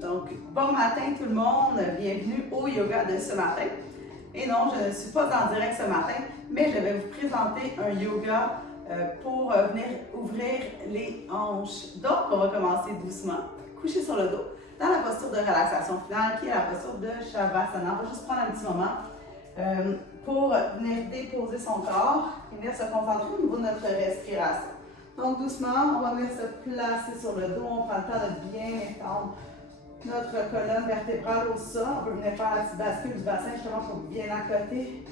Donc, bon matin tout le monde, bienvenue au yoga de ce matin. Et non, je ne suis pas en direct ce matin, mais je vais vous présenter un yoga pour venir ouvrir les hanches. Donc, on va commencer doucement, couché sur le dos, dans la posture de relaxation finale, qui est la posture de Shavasana. On va juste prendre un petit moment pour venir déposer son corps et venir se concentrer au niveau de notre respiration. Donc, doucement, on va venir se placer sur le dos. On prend le temps de bien étendre notre colonne vertébrale au sol. On peut venir faire la petite bascule du bassin justement pour bien accoter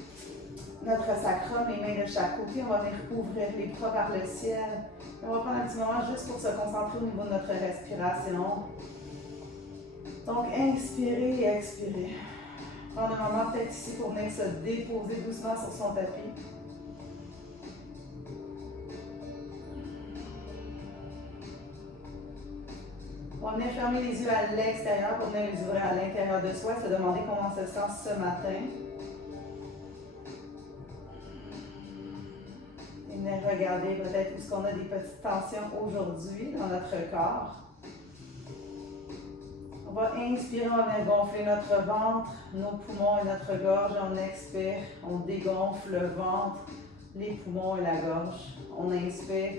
notre sacrum, les mains de chaque côté. On va venir ouvrir les bras vers le ciel. On va prendre un petit moment juste pour se concentrer au niveau de notre respiration. Donc, inspirez et expirez. Prendre un moment peut-être ici pour venir se déposer doucement sur son tapis. On va venir fermer les yeux à l'extérieur pour venir les ouvrir à l'intérieur de soi, se demander comment on se sent ce matin. Et venir regarder peut-être où est-ce qu'on a des petites tensions aujourd'hui dans notre corps. On va inspirer, on va venir gonfler notre ventre, nos poumons et notre gorge. On expire, on dégonfle le ventre, les poumons et la gorge. On inspire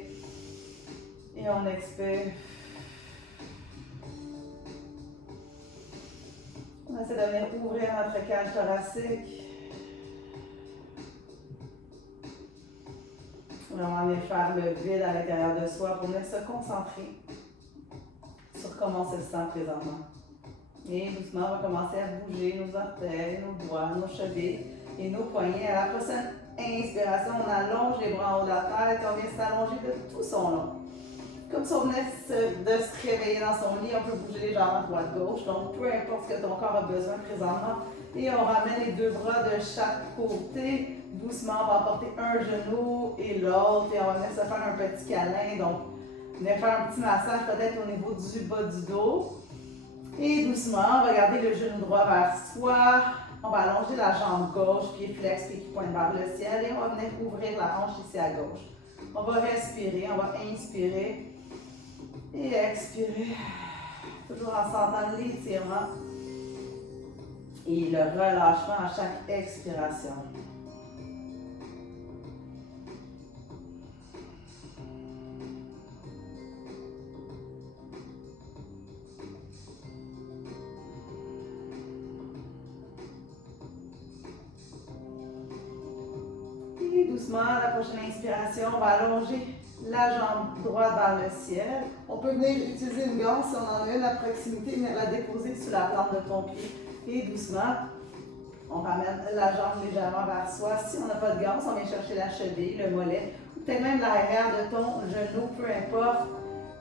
et on expire. On essaie de venir ouvrir notre cage thoracique. On va venir faire le vide à l'intérieur de soi pour venir se concentrer sur comment on se sent présentement. Et doucement, on va commencer à bouger nos orteils, nos doigts, nos chevilles et nos poignets. À la prochaine inspiration, on allonge les bras en haut de la tête et on vient s'allonger de tout son long. Comme si on venait de se réveiller dans son lit, on peut bouger les jambes à droite-gauche. Donc, peu importe ce que ton corps a besoin présentement. Et on ramène les deux bras de chaque côté. Doucement, on va apporter un genou et l'autre. Et on va venir se faire un petit câlin. Donc, venir faire un petit massage peut-être au niveau du bas du dos. Et doucement, on va garder le genou droit vers soi. On va allonger la jambe gauche, pied flex, pied qui pointe vers le ciel. Et on va venir ouvrir la hanche ici à gauche. On va respirer, on va inspirer. Et expirer, toujours en sentant l'étirement et le relâchement à chaque expiration. Et doucement, la prochaine inspiration, on va allonger la jambe droite vers le ciel. On peut venir utiliser une gante si on en a une à proximité, venir la déposer sur la plante de ton pied. Et doucement, on ramène la jambe légèrement vers soi. Si on n'a pas de gante, on vient chercher la cheville, le mollet, ou peut-être même l'arrière de ton genou, peu importe.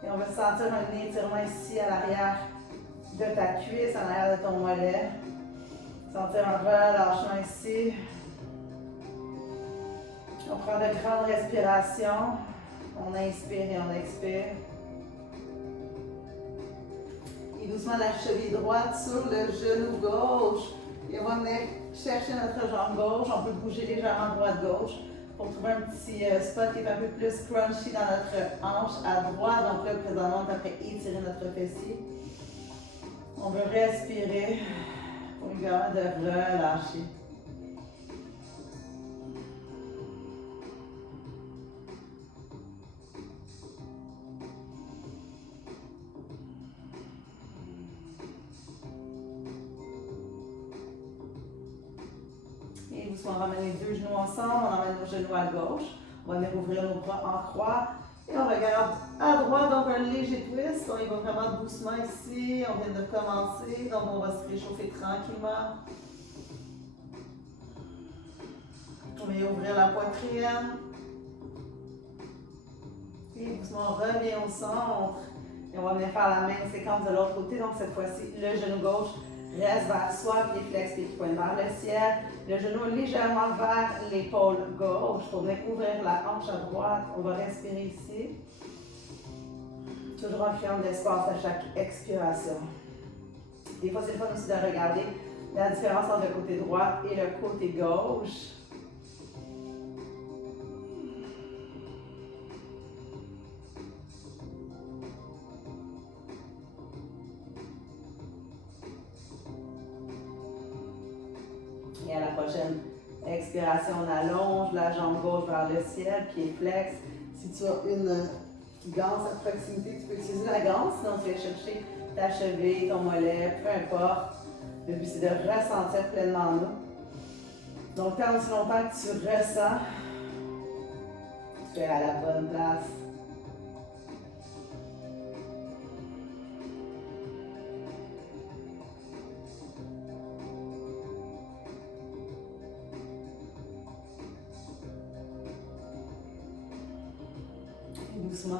Et on va sentir un étirement ici à l'arrière de ta cuisse, à l'arrière de ton mollet. Sentir un relâchement ici. On prend de grandes respirations. On inspire et on expire. Et doucement, la cheville droite sur le genou gauche. Et on va venir chercher notre jambe gauche. On peut bouger légèrement droite-gauche pour trouver un petit spot qui est un peu plus crunchy dans notre hanche à droite. Donc là, présentement, on est en train d'étirer notre fessier. On veut respirer pour lui permettre de relâcher. On ramène les deux genoux ensemble, on ramène nos genoux à gauche. On va venir ouvrir nos bras en croix. Et on regarde à droite, donc un léger twist. On y va vraiment doucement ici. On vient de commencer, donc on va se réchauffer tranquillement. On vient ouvrir la poitrine. Et doucement, on revient au centre. Et on va venir faire la même séquence de l'autre côté. Donc cette fois-ci, le genou gauche reste vers soi, pied flex, pied qui pointe vers le ciel. Le genou légèrement vers l'épaule gauche pour venir ouvrir la hanche à droite. On va respirer ici. Toujours en créant de l'espace à chaque expiration. Des fois, c'est le fun aussi de regarder la différence entre le côté droit et le côté gauche. Prochaine expiration, on allonge la jambe gauche vers le ciel, pied flex. Si tu as une ganse à proximité, tu peux utiliser la ganse, sinon tu vas chercher ta cheville, ton mollet, peu importe. Le but, c'est de ressentir pleinement l'eau. Donc, tant aussi longtemps que tu ressens, tu es à la bonne place. Et doucement,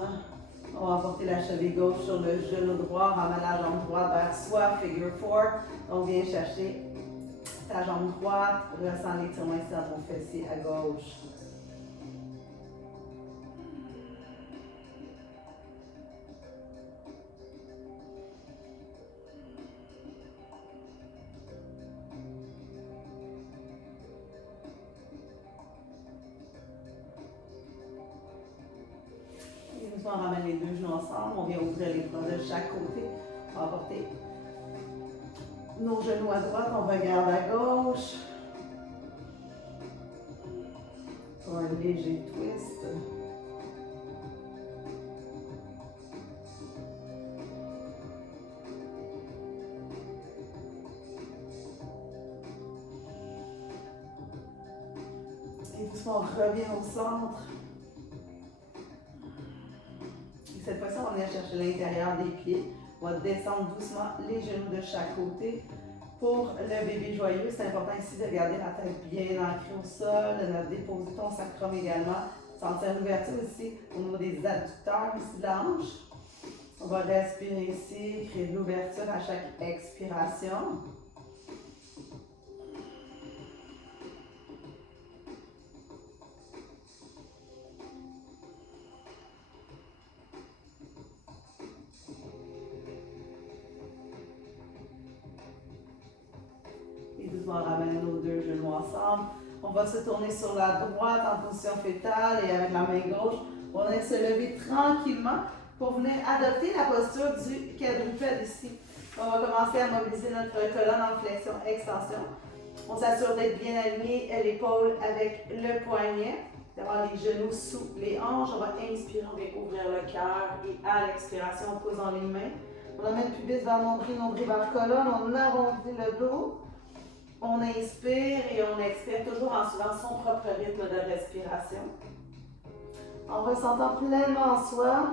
on va porter la cheville gauche sur le genou droit, ramène la jambe droite vers soi, figure four. Donc, viens chercher ta jambe droite, ressens l'étirement ici dans ton fessier à gauche. Et doucement, on ramène les deux genoux ensemble, on vient ouvrir les bras de chaque côté. On va porter nos genoux à droite, on regarde à gauche. Pour un léger twist. Et doucement, on revient au centre. Et cette fois-ci, on va venir chercher l'intérieur des pieds. On va descendre doucement les genoux de chaque côté. Pour le bébé joyeux, c'est important ici de garder la tête bien ancrée au sol, de déposer ton sacrum également. Sentir l'ouverture ici au niveau des adducteurs ici de la hanche. On va respirer ici, créer de l'ouverture à chaque expiration. On ramène nos deux genoux ensemble. On va se tourner sur la droite en position fétale et avec la main gauche, on va se lever tranquillement pour venir adopter la posture du quadrupède ici. On va commencer à mobiliser notre colonne en flexion-extension. On s'assure d'être bien aligné, l'épaule avec le poignet, d'avoir les genoux sous les hanches. On va inspirer, on va ouvrir le cœur et à l'expiration, on pose dans les mains. On amène le pubis vers nombril vers colonne, on arrondit le dos. On inspire et on expire toujours en suivant son propre rythme de respiration. En ressentant pleinement en soi.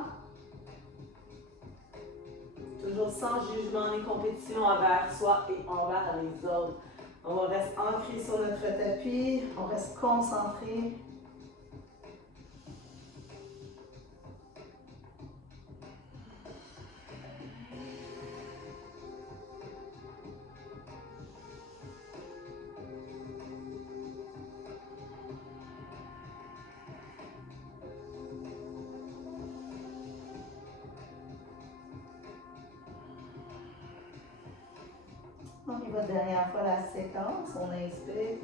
Toujours sans jugement ni compétition envers soi et envers les autres. On reste ancré sur notre tapis, on reste concentré. On y va dernière fois la séquence, on inspire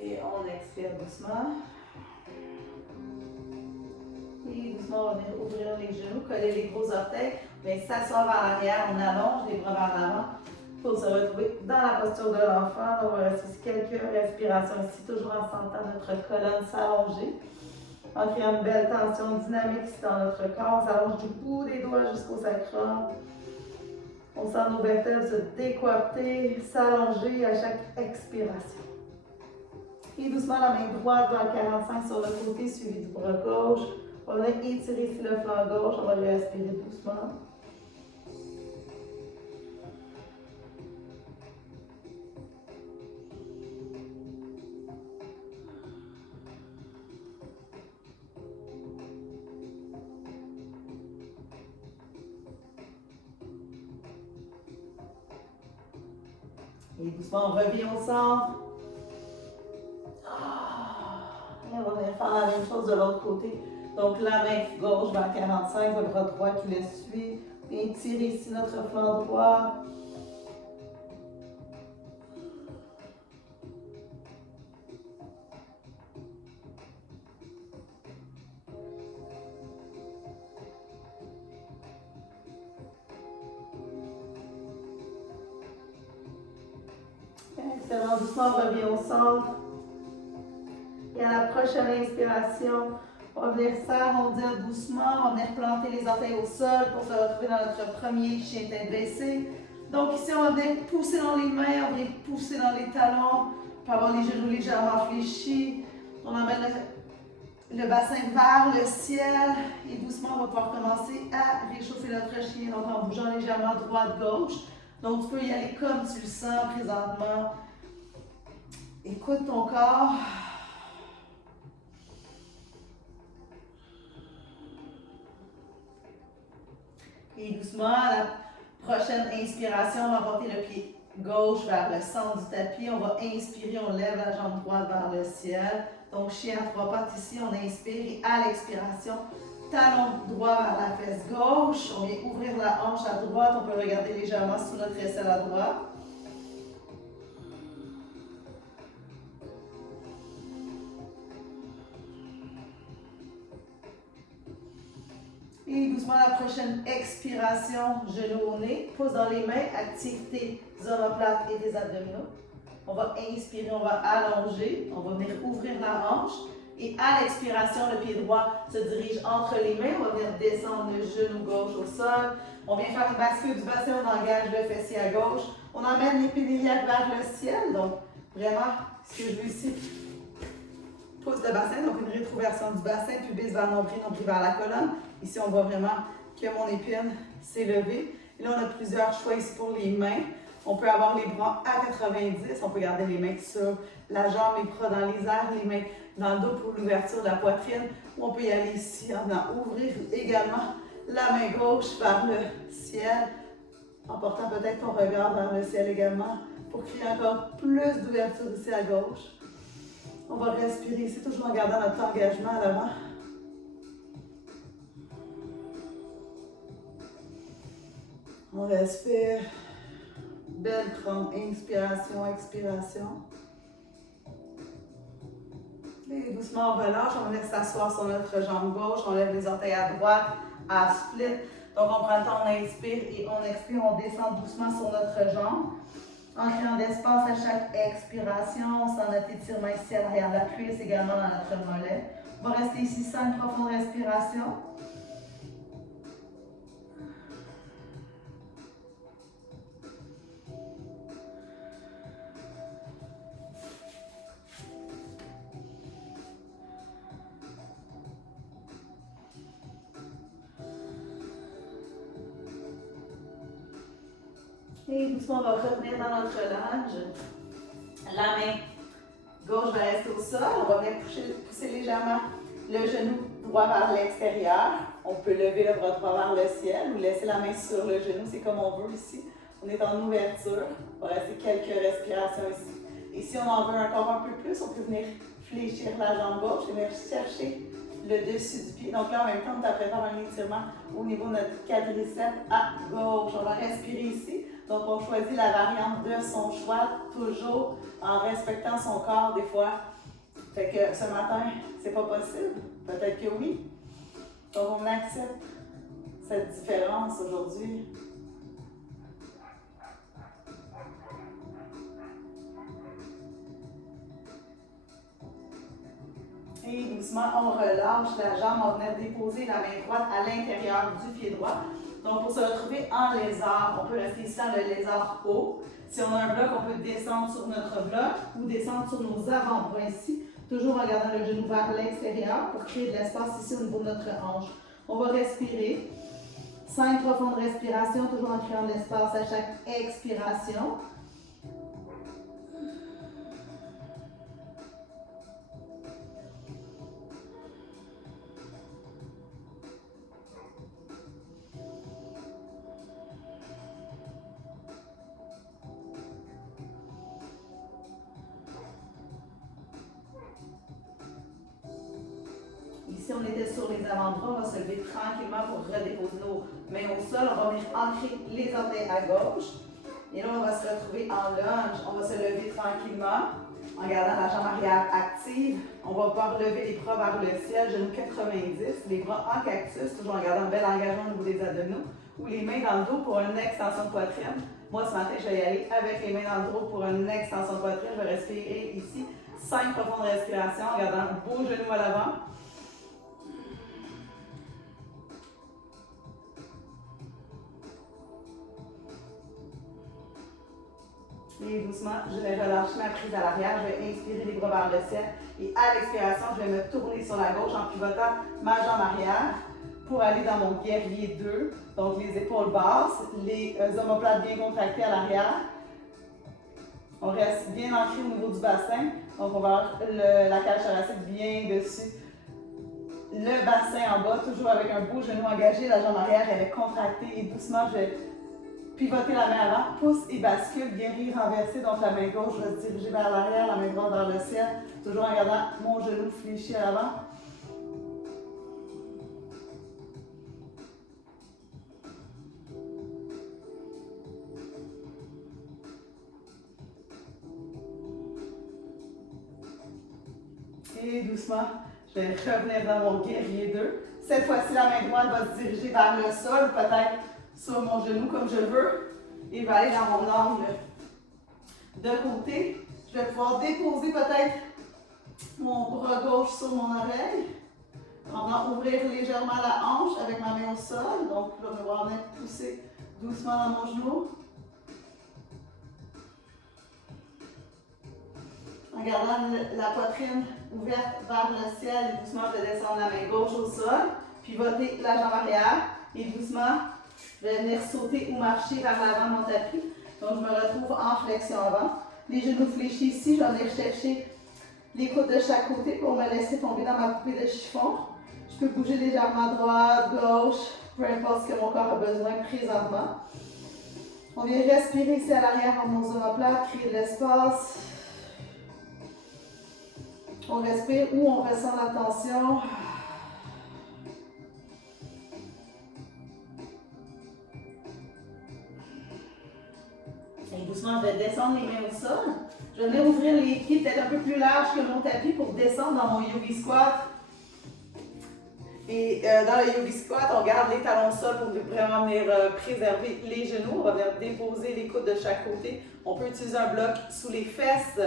et on expire doucement. Et doucement, on va venir ouvrir les genoux, coller les gros orteils, mais s'asseoir vers l'arrière, on allonge les bras vers l'avant pour se retrouver dans la posture de l'enfant. On va rester quelques respirations ici, toujours en sentant notre colonne s'allonger, en créant une belle tension dynamique ici dans notre corps. On s'allonge du bout des doigts jusqu'au sacrum. On sent nos vertèbres se décoiffer, s'allonger à chaque expiration. Et doucement, la main droite vers 45 sur le côté, suivi du bras gauche. On va venir étirer ici le flanc gauche. On va respirer doucement. Et doucement, on revient au centre. Et on va venir faire la même chose de l'autre côté. Donc, la main gauche vers 45, le bras droit qui le suit. Et tirer ici notre flanc droit. Excellent. Doucement, on revient au centre. Et à la prochaine inspiration, on va venir s'arrondir doucement. On va venir planter les orteils au sol pour se retrouver dans notre premier chien tête baissée. Donc ici, on va venir pousser dans les mains, on va venir pousser dans les talons. On peut avoir les genoux légèrement fléchis. On emmène le bassin vers le ciel. Et doucement, on va pouvoir commencer à réchauffer notre chien. Donc en bougeant légèrement droite-gauche. Donc tu peux y aller comme tu le sens présentement. Écoute ton corps. Et doucement, à la prochaine inspiration, on va porter le pied gauche vers le centre du tapis. On va inspirer, on lève la jambe droite vers le ciel. Donc, chien à trois pattes ici, on inspire et à l'expiration, talon droit vers la fesse gauche. On vient ouvrir la hanche à droite. On peut regarder légèrement sous notre aisselle à droite. Et doucement, la prochaine expiration, genou au nez, pouce dans les mains, active tes omoplates et tes abdominaux. On va inspirer, on va allonger, on va venir ouvrir la hanche. Et à l'expiration, le pied droit se dirige entre les mains. On va venir descendre le genou gauche au sol. On vient faire une bascule du bassin, on engage le fessier à gauche. On emmène l'épée iliaque vers le ciel. Donc, vraiment, ce que je veux ici, pouce de bassin, donc une rétroversion du bassin, pubis vers nombril, nombril vers la colonne. Ici, on voit vraiment que mon épine s'est levée. Et là, on a plusieurs choix ici pour les mains. On peut avoir les bras à 90, on peut garder les mains sur la jambe, les bras dans les airs, les mains dans le dos pour l'ouverture de la poitrine. Ou on peut y aller ici en venant ouvrir également la main gauche vers le ciel, en portant peut-être ton regard vers le ciel également pour créer encore plus d'ouverture ici à gauche. On va respirer ici, toujours en gardant notre engagement à l'avant. On respire. Belle grande inspiration, expiration. Et doucement, on relâche. On laisse s'asseoir sur notre jambe gauche. On lève les orteils à droite, à split. Donc, on prend le temps, on inspire et on expire. On descend doucement sur notre jambe. En créant d'espace à chaque expiration, on sent notre étirement ici à l'arrière de la cuisse, également dans notre mollet. On va rester ici 5 profondes respirations. Et doucement, on va revenir dans notre lunge. La main gauche va rester au sol. On va venir pousser légèrement le genou droit vers l'extérieur. On peut lever le bras droit vers le ciel ou laisser la main sur le genou. C'est comme on veut ici. On est en ouverture. On va rester quelques respirations ici. Et si on en veut encore un peu plus, on peut venir fléchir la jambe gauche et venir chercher le dessus du pied. Donc là, en même temps, on prépare un étirement au niveau de notre quadriceps à gauche. On va respirer ici. Donc, on choisit la variante de son choix, toujours en respectant son corps des fois. Fait que ce matin, c'est pas possible. Peut-être que oui. Donc, on accepte cette différence aujourd'hui. Et doucement, on relâche la jambe. On va venir déposer la main droite à l'intérieur du pied droit. Donc, pour se retrouver en lézard, on peut rester ici dans le lézard haut. Si on a un bloc, on peut descendre sur notre bloc ou descendre sur nos avant-bras ici, toujours en gardant le genou vers l'extérieur pour créer de l'espace ici au niveau de notre hanche. On va respirer. 5 profondes respirations, toujours en créant de l'espace à chaque expiration. Ici, on était sur les avant-bras, on va se lever tranquillement pour redéposer nos mains au sol. On va venir ancrer les orteils à gauche. Et là, on va se retrouver en lunge. On va se lever tranquillement. En gardant la jambe arrière active, on va pouvoir lever les bras vers le ciel, genoux 90, les bras en cactus, toujours en gardant un bel engagement au niveau des abdominaux, ou les mains dans le dos pour une extension de poitrine. Moi, ce matin, je vais y aller avec les mains dans le dos pour une extension de poitrine. Je vais respirer ici 5 profondes respirations en gardant un beau genou à l'avant. Et doucement, je vais relâcher ma prise à l'arrière. Je vais inspirer les bras vers le ciel. Et à l'expiration, je vais me tourner sur la gauche en pivotant ma jambe arrière pour aller dans mon guerrier 2. Donc, les épaules basses, les omoplates bien contractées à l'arrière. On reste bien ancré au niveau du bassin. Donc, on va avoir la cage thoracique bien dessus. Le bassin en bas, toujours avec un beau genou engagé. La jambe arrière, elle est contractée. Et doucement, je vais pivoter la main avant, pouce et bascule, guerrier renversé. Donc, la main gauche va se diriger vers l'arrière, la main droite vers le ciel. Toujours en gardant mon genou fléchi à l'avant. Et doucement, je vais revenir dans mon guerrier 2. Cette fois-ci, la main droite va se diriger vers le sol, peut-être sur mon genou comme je veux. Et va aller dans mon angle de côté. Je vais pouvoir déposer peut-être mon bras gauche sur mon oreille. On va ouvrir légèrement la hanche avec ma main au sol. Donc, je vais me voir venir pousser doucement dans mon genou. En gardant la poitrine ouverte vers le ciel, et doucement, je vais descendre la main gauche au sol, pivoter la jambe arrière, et doucement, je vais venir sauter ou marcher vers l'avant de mon tapis. Donc, je me retrouve en flexion avant. Les genoux fléchis ici, je vais venir chercher les coudes de chaque côté pour me laisser tomber dans ma poupée de chiffon. Je peux bouger légèrement à droite, gauche, peu importe ce que mon corps a besoin présentement. On vient respirer ici à l'arrière en nos omoplates, créer de l'espace. On respire ou on ressent la tension. Et doucement, je vais descendre les mains au sol. Je vais venir ouvrir les pieds peut-être un peu plus larges que mon tapis pour descendre dans mon yogi squat. Et dans le yogi squat, on garde les talons au sol pour vraiment venir préserver les genoux. On va venir déposer les coudes de chaque côté. On peut utiliser un bloc sous les fesses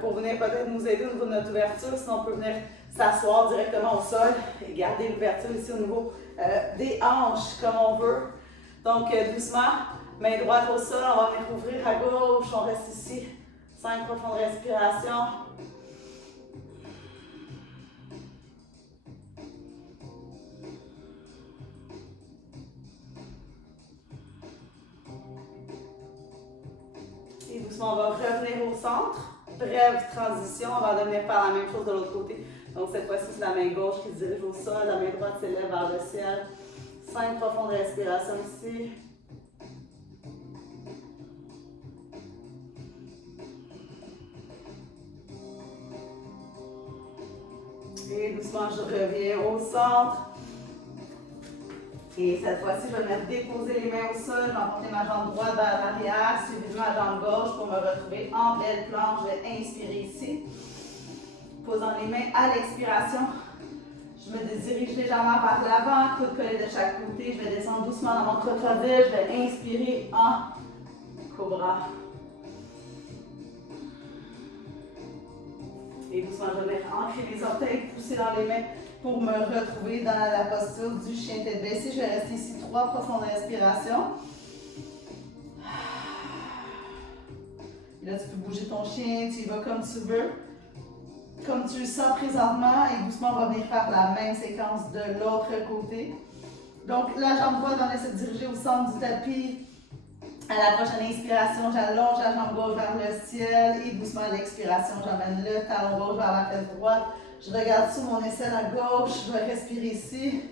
pour venir peut-être nous aider au niveau de notre ouverture. Sinon, on peut venir s'asseoir directement au sol et garder l'ouverture ici au niveau des hanches, comme on veut. Donc, doucement, main droite au sol, on va venir ouvrir à gauche. On reste ici. 5 profondes respirations. Et doucement, on va revenir au centre. Brève transition, on va venir faire la même chose de l'autre côté. Donc cette fois-ci, c'est la main gauche qui se dirige au sol, la main droite s'élève vers le ciel. 5 profondes respirations ici. Et doucement, je reviens au centre. Et cette fois-ci, je vais venir déposer les mains au sol, je vais emporter ma jambe droite vers l'arrière, suivi de ma jambe gauche pour me retrouver en belle planche. Je vais inspirer ici. Posant les mains à l'expiration, je me dirige légèrement vers l'avant, coude collé de chaque côté. Je vais descendre doucement dans mon crocodile. Je vais inspirer en cobra. Et doucement, je vais ancrer les orteils, pousser dans les mains pour me retrouver dans la posture du chien tête baissée. Je vais rester ici 3 profondes respirations. Et là, tu peux bouger ton chien, tu y vas comme tu veux. Comme tu le sens présentement. Et doucement, on va venir faire la même séquence de l'autre côté. Donc, la jambe droite va venir se diriger au centre du tapis. À la prochaine inspiration, j'allonge la jambe gauche vers le ciel. Et doucement, à l'expiration, j'amène le talon gauche vers la fesse droite. Je regarde sous mon aisselle à gauche. Je vais respirer ici.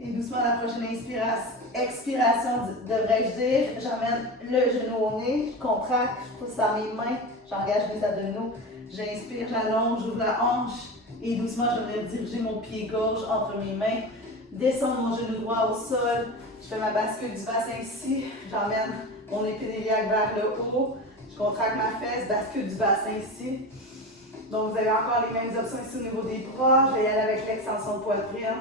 Et doucement, la prochaine expiration, devrais-je dire, j'amène le genou au nez, je contracte, je pousse à mes mains, j'engage mes abdominaux. J'inspire, j'allonge, j'ouvre la hanche et doucement, je vais diriger mon pied gauche entre mes mains. descendre mon genou droit au sol. Je fais ma bascule du bassin ici. J'emmène mon épine iliaque vers le haut. Je contracte ma fesse, bascule du bassin ici. Donc, vous avez encore les mêmes options ici au niveau des bras. Je vais y aller avec l'extension de poitrine.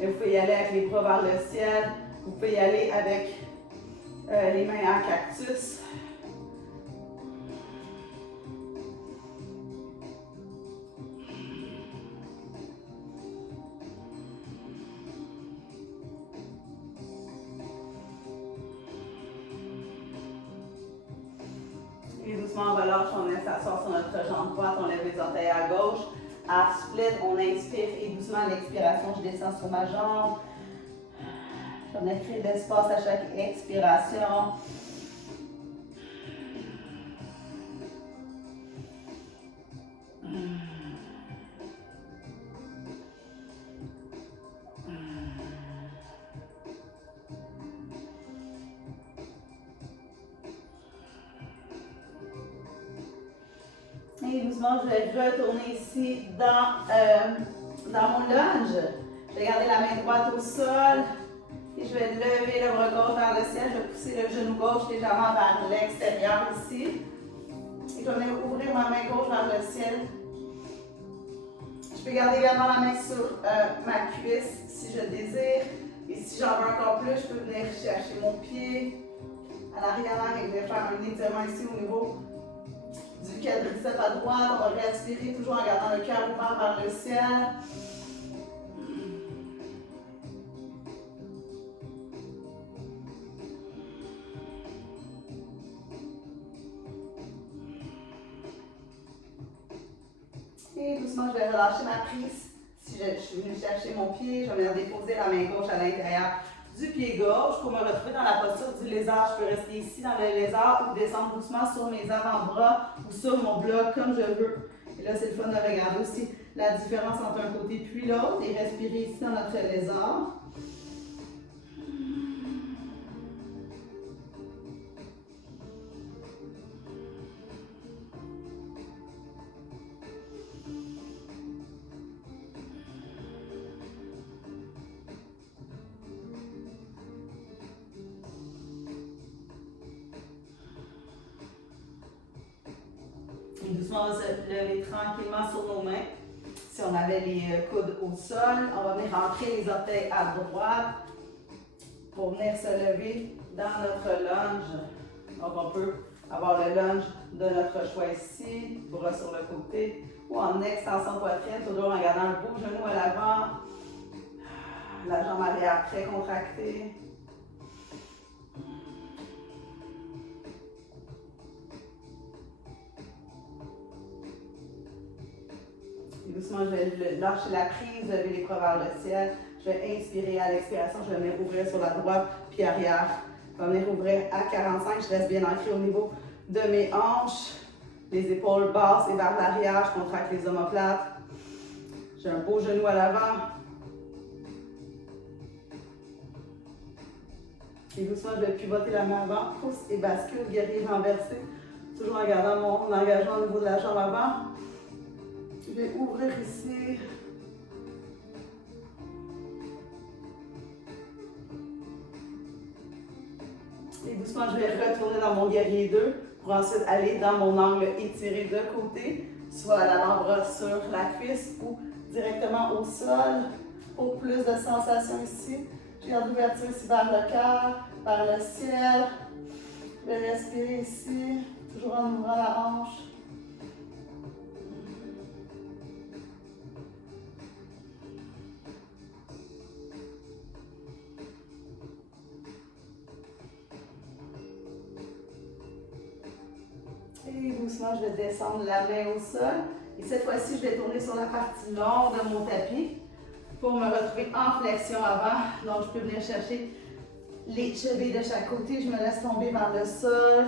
Et vous pouvez y aller avec les bras vers le ciel. Vous pouvez y aller avec les mains en cactus. Et doucement, on relâche, on vient s'asseoir sur notre jambe droite, on lève les orteils à gauche. Half split, on inspire et doucement à l'expiration, je descends sur ma jambe. Je viens créer de l'espace à chaque expiration. Et doucement, je vais retourner ici dans mon lunge. Je vais garder la main droite au sol. Et je vais lever le bras gauche vers le ciel. Je vais pousser le genou gauche légèrement vers l'extérieur ici. Et je vais venir ouvrir ma main gauche vers le ciel. Je peux garder également la main sur ma cuisse si je le désire. Et si j'en veux encore plus, je peux venir chercher mon pied à l'arrière et venir faire un étirement ici au niveau du quadriceps à droite. On va respirer toujours en gardant le cœur ouvert vers le ciel. Et doucement, je vais relâcher ma prise. Si je suis venue chercher mon pied, je vais venir déposer la main gauche à l'intérieur du pied gauche. Pour me retrouver dans la posture du lézard, je peux rester ici dans le lézard ou descendre doucement sur mes avant-bras ou sur mon bloc comme je veux. Et là, c'est le fun de regarder aussi la différence entre un côté puis l'autre et respirer ici dans notre lézard. Doucement, on va se lever tranquillement sur nos mains. Si on avait les coudes au sol, on va venir rentrer les orteils à droite pour venir se lever dans notre lunge. Donc, on peut avoir le lunge de notre choix ici, bras sur le côté, ou en extension de poitrine, toujours en gardant le beau genou à l'avant, la jambe arrière très contractée. Et doucement, je vais lâcher la prise, lever les bras vers le ciel. Je vais inspirer à l'expiration, je vais venir ouvrir sur la droite, pied arrière. Je vais venir ouvrir à 45, je reste bien ancré au niveau de mes hanches. Les épaules basses et vers l'arrière, je contracte les omoplates. J'ai un beau genou à l'avant. Et doucement, je vais pivoter la main avant, pouce et bascule, guerrier renversé. Toujours en gardant mon engagement au niveau de la jambe avant. Je vais ouvrir ici. Et doucement, je vais retourner dans mon guerrier 2 pour ensuite aller dans mon angle étiré de côté, soit l'avant-bras sur la cuisse ou directement au sol pour plus de sensations ici. Je garde l'ouverture ici vers le cœur, vers le ciel. Je vais respirer ici, toujours en ouvrant la hanche. Et doucement, je vais descendre la main au sol. Et cette fois-ci, je vais tourner sur la partie longue de mon tapis pour me retrouver en flexion avant. Donc, je peux venir chercher les chevilles de chaque côté. Je me laisse tomber vers le sol.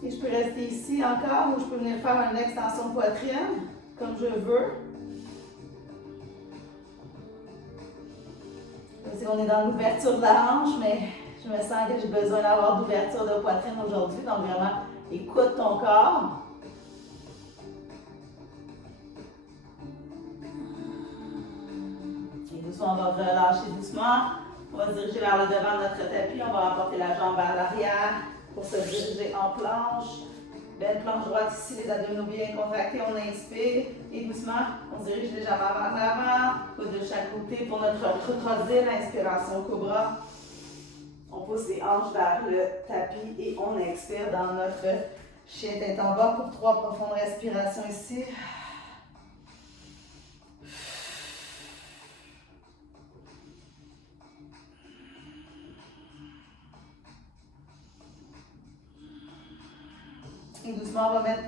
Et je peux rester ici encore ou je peux venir faire une extension de poitrine comme je veux. Si on est dans l'ouverture de la hanche, mais je me sens que j'ai besoin d'avoir d'ouverture de poitrine aujourd'hui. Donc vraiment, écoute ton corps. Et doucement, on va relâcher doucement. On va se diriger vers le devant de notre tapis. On va rapporter la jambe vers l'arrière pour se diriger en planche. Belle planche droite ici, les abdominaux bien contractés. On inspire et doucement, on se dirige légèrement vers l'avant. Coude de chaque côté pour notre crocodile. Inspiration cobra. On pousse les hanches vers le tapis et on expire dans notre chien tête en bas pour 3 profondes respirations ici. Et doucement, on va mettre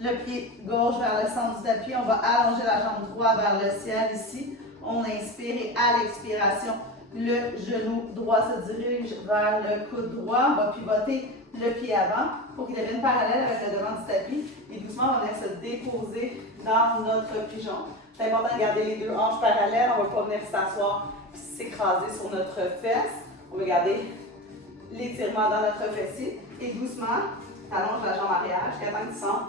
le pied gauche vers le centre du tapis. On va allonger la jambe droite vers le ciel ici. On inspire et à l'expiration, le genou droit se dirige vers le coude droit. On va pivoter le pied avant pour qu'il devienne parallèle avec le devant du tapis. Et doucement, on va venir se déposer dans notre pigeon. C'est important de garder les deux hanches parallèles. On ne va pas venir s'asseoir et s'écraser sur notre fesse. On va garder l'étirement dans notre fessier. Et doucement, allonge la jambe arrière jusqu'à temps que tu sens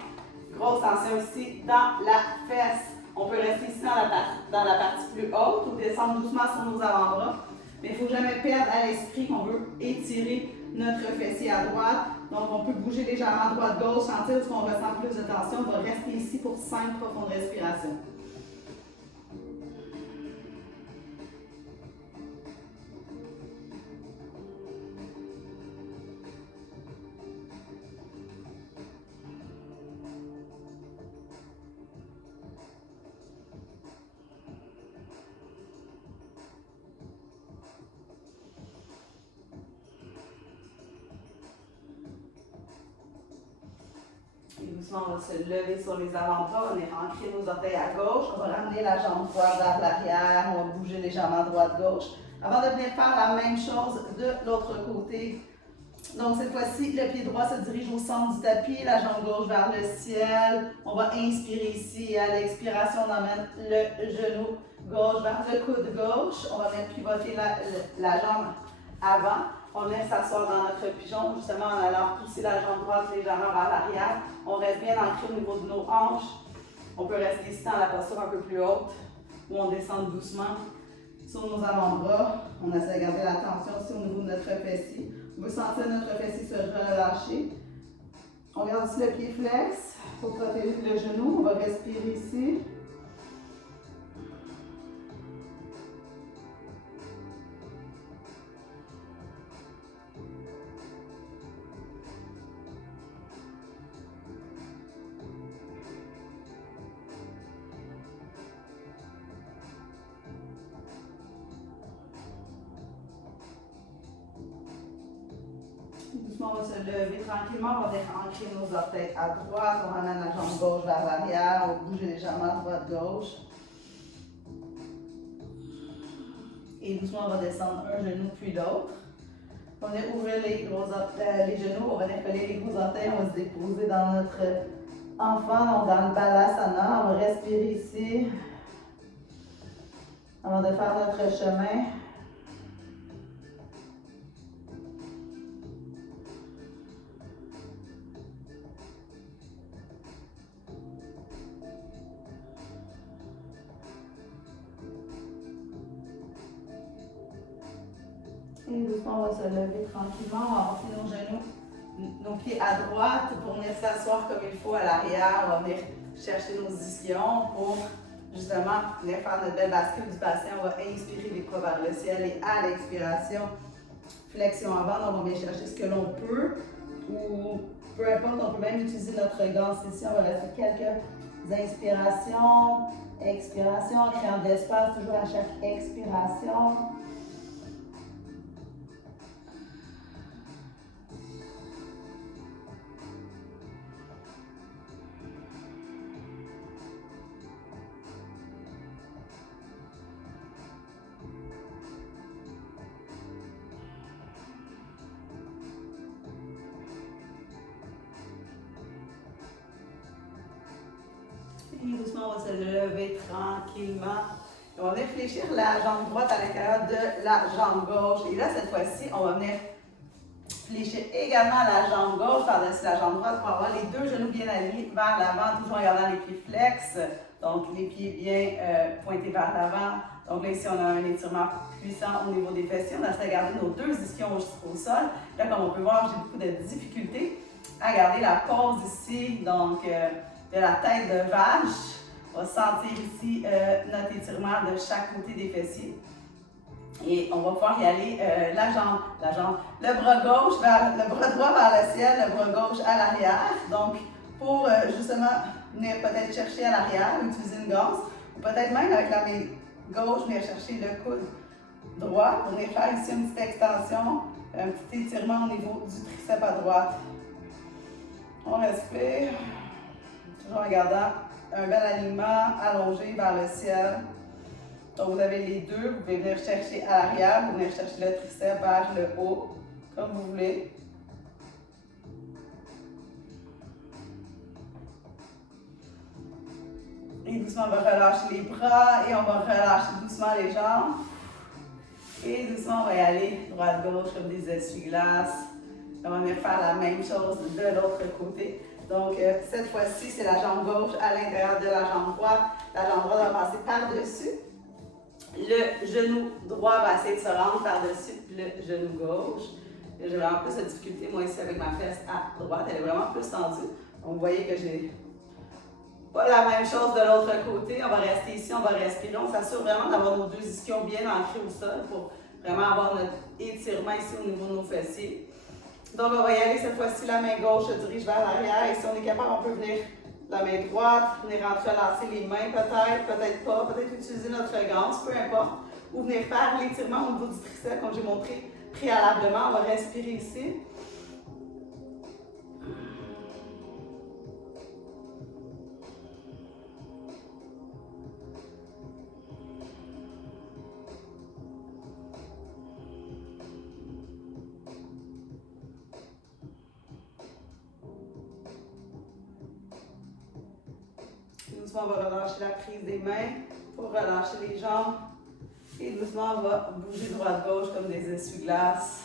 grosse tension ici dans la fesse. On peut rester ici dans la partie plus haute ou descendre doucement sur nos avant-bras. Mais il ne faut jamais perdre à l'esprit qu'on veut étirer notre fessier à droite. Donc, on peut bouger légèrement droite-gauche, sentir où on ressent plus de tension. On va rester ici pour 5 profondes respirations. Doucement, on va se lever sur les avant-bras, on est ancré nos orteils à gauche, on va ramener la jambe droite vers l'arrière, on va bouger légèrement droite-gauche, avant de venir faire la même chose de l'autre côté. Donc cette fois-ci, le pied droit se dirige au centre du tapis, la jambe gauche vers le ciel. On va inspirer ici et à l'expiration, on emmène le genou gauche vers le coude gauche. On va venir pivoter la jambe avant. On va venir s'asseoir dans notre pigeon, justement en allant pousser la jambe droite légèrement vers l'arrière. On reste bien ancré au niveau de nos hanches. On peut rester ici dans la posture un peu plus haute, où on descend doucement sur nos avant-bras. On essaie de garder la tension aussi au niveau de notre fessier. On veut sentir notre fessier se relâcher. On garde ici le pied flex pour protéger le genou. On va respirer ici. Doucement, on va se lever tranquillement, on va venir ancrer nos orteils à droite, on ramène la jambe gauche vers l'arrière, on va bouger légèrement droite-gauche. Et doucement, on va descendre un genou puis l'autre. On va venir ouvrir les genoux, on va venir coller les gros orteils, on va se déposer dans notre enfant, donc dans le balasana. On va respirer ici avant de faire notre chemin. Et doucement, on va se lever tranquillement, on va monter nos genoux, nos pieds à droite pour venir s'asseoir comme il faut à l'arrière. On va venir chercher nos ischions pour justement venir faire notre belle bascule du bassin. On va inspirer les bras vers le ciel et à l'expiration, flexion avant. Donc on va venir chercher ce que l'on peut ou peu importe, on peut même utiliser notre ganse ici. On va rester quelques inspirations, expirations, créant de l'espace toujours à chaque expiration. Et doucement, on va se lever tranquillement. Et on va venir fléchir la jambe droite à l'intérieur de la jambe gauche. Et là, cette fois-ci, on va venir fléchir également la jambe gauche par-dessus la jambe droite pour avoir les deux genoux bien alignés vers l'avant, toujours en gardant les pieds flex. Donc, les pieds bien pointés vers l'avant. Donc là, ici, on a un étirement puissant au niveau des fessiers. On essaie de garder nos deux ischions au sol. Là, comme on peut voir, j'ai beaucoup de difficultés à garder la pose ici, donc de la tête de vache. On va sentir ici notre étirement de chaque côté des fessiers. Et on va pouvoir y aller le bras gauche le bras droit vers le ciel, le bras gauche à l'arrière. Donc, pour justement venir peut-être chercher à l'arrière, utiliser une ganse, ou peut-être même avec la main gauche, venir chercher le coude droit pour venir faire ici une petite extension, un petit étirement au niveau du triceps à droite. On respire, toujours en gardant un bel alignement allongé vers le ciel. Donc vous avez les deux, vous pouvez venir chercher à l'arrière, vous venir chercher le triceps vers le haut, comme vous voulez. Et doucement, on va relâcher les bras et on va relâcher doucement les jambes. Et doucement, on va y aller droite-gauche comme des essuie-glaces. On va venir faire la même chose de l'autre côté. Donc, cette fois-ci, c'est la jambe gauche à l'intérieur de la jambe droite. La jambe droite va passer par-dessus. Le genou droit va essayer de se rendre par-dessus le genou gauche. J'ai vraiment plus de difficulté, moi, ici, avec ma fesse à droite. Elle est vraiment plus tendue. Donc, vous voyez que j'ai pas la même chose de l'autre côté. On va rester ici, on va respirer. On s'assure vraiment d'avoir nos deux ischions bien ancrés au sol pour vraiment avoir notre étirement ici au niveau de nos fessiers. Donc, on va y aller cette fois-ci, la main gauche se dirige vers l'arrière. Et si on est capable, on peut venir la main droite, venir entrelacer les mains peut-être, peut-être pas, peut-être utiliser notre ganse, peu importe. Ou venir faire l'étirement au niveau du triceps, comme j'ai montré préalablement. On va respirer ici. Doucement, on va relâcher la prise des mains pour relâcher les jambes. Et doucement, on va bouger droite-gauche comme des essuie-glaces.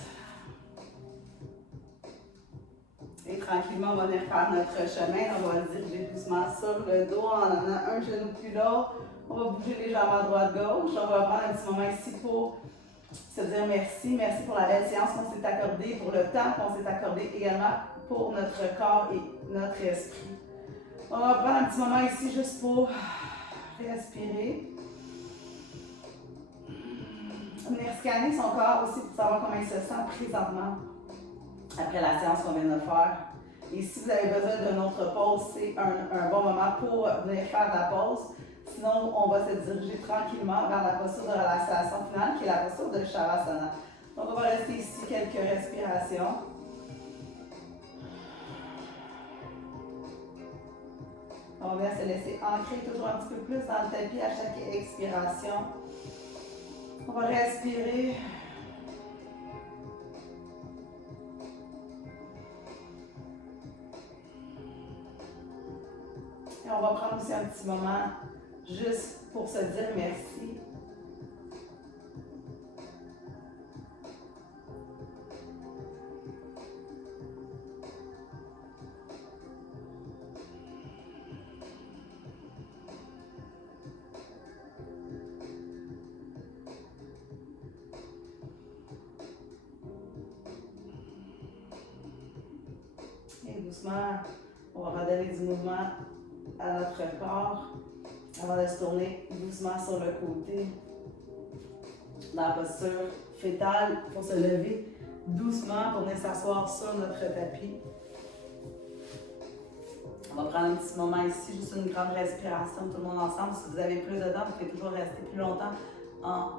Et tranquillement, on va venir faire notre chemin. On va se diriger doucement sur le dos en amenant un genou plus long. On va bouger les jambes à droite-gauche. On va prendre un petit moment ici pour se dire merci. Merci pour la belle séance qu'on s'est accordée, pour le temps qu'on s'est accordé également pour notre corps et notre esprit. On va prendre un petit moment ici juste pour respirer. Venir scanner son corps aussi pour savoir comment il se sent présentement après la séance qu'on vient de faire. Et si vous avez besoin d'une autre pause, c'est un bon moment pour venir faire la pause. Sinon, on va se diriger tranquillement vers la posture de relaxation finale qui est la posture de Shavasana. Donc, on va rester ici quelques respirations. On va se laisser ancrer toujours un petit peu plus dans le tapis à chaque expiration. On va respirer. Et on va prendre aussi un petit moment juste pour se dire merci. Et doucement, on va redonner du mouvement à notre corps avant de se tourner doucement sur le côté. Dans la posture fétale, il faut se lever doucement pour venir s'asseoir sur notre tapis. On va prendre un petit moment ici, juste une grande respiration, tout le monde ensemble. Si vous avez plus de temps, vous pouvez toujours rester plus longtemps en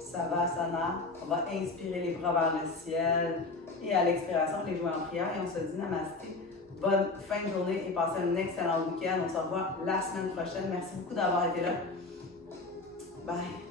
Savasana. On va inspirer les bras vers le ciel et à l'expiration, les jouer en prière et on se dit namasté. Bonne fin de journée et passez un excellent week-end. On se revoit la semaine prochaine. Merci beaucoup d'avoir été là. Bye.